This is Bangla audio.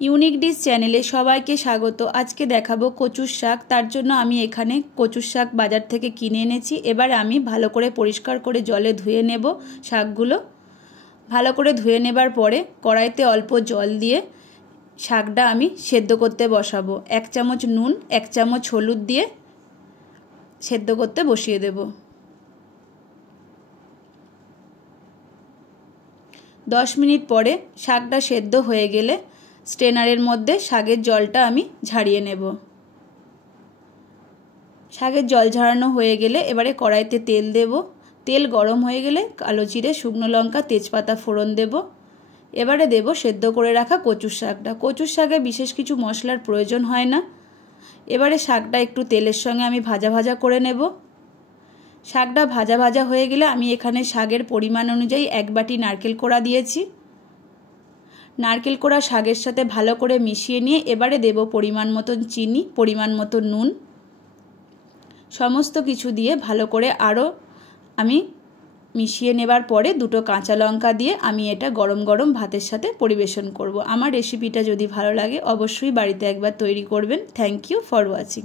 ইউনিক ডিশ চ্যানেলে সবাইকে স্বাগত। আজকে দেখাবো কচুর শাক। তার জন্য আমি এখানে কচুর শাক বাজার থেকে কিনে এনেছি। এবার আমি ভালো করে পরিষ্কার করে জলে ধুয়ে নেব শাকগুলো। ভালো করে ধুয়ে নেবার পরে কড়াইতে অল্প জল দিয়ে শাকটা আমি সেদ্ধ করতে বসাবো। 1 চামচ নুন 1 চামচ হলুদ দিয়ে সেদ্ধ করতে বসিয়ে দেব। 10 মিনিট পরে শাকটা সেদ্ধ হয়ে গেলে স্ট্রেনারের মধ্যে শাকের জলটা আমি ঝারিয়ে নেব। শাকের জল ঝরানো হয়ে গেলে এবারে কড়াইতে তেল দেব। তেল গরম হয়ে গেলে কালো জিরে, শুকনো লঙ্কা, তেজপাতা ফোড়ন দেব। এবারে দেব সেদ্ধ করে রাখা কচুর শাকটা। কচুর শাকে বিশেষ কিছু মশলার প্রয়োজন হয় না। এবারে শাকটা একটু তেলের সঙ্গে আমি ভাজা ভাজা করে নেব। শাকটা ভাজা ভাজা হয়ে গেলে আমি এখানে শাকের পরিমাণ অনুযায়ী 1 বাটি নারকেল কোড়া দিয়েছি। নারকেল কোড়া শাকের সাথে ভালো করে মিশিয়ে নিয়ে এবারে দেব পরিমাণ মতন চিনি, পরিমাণ মতো নুন। সমস্ত কিছু দিয়ে ভালো করে আরও আমি মিশিয়ে নেবার পরে 2টো কাঁচা লঙ্কা দিয়ে আমি এটা গরম গরম ভাতের সাথে পরিবেশন করব। আমার রেসিপিটা যদি ভালো লাগে অবশ্যই বাড়িতে একবার তৈরি করবেন। Thank you for watching.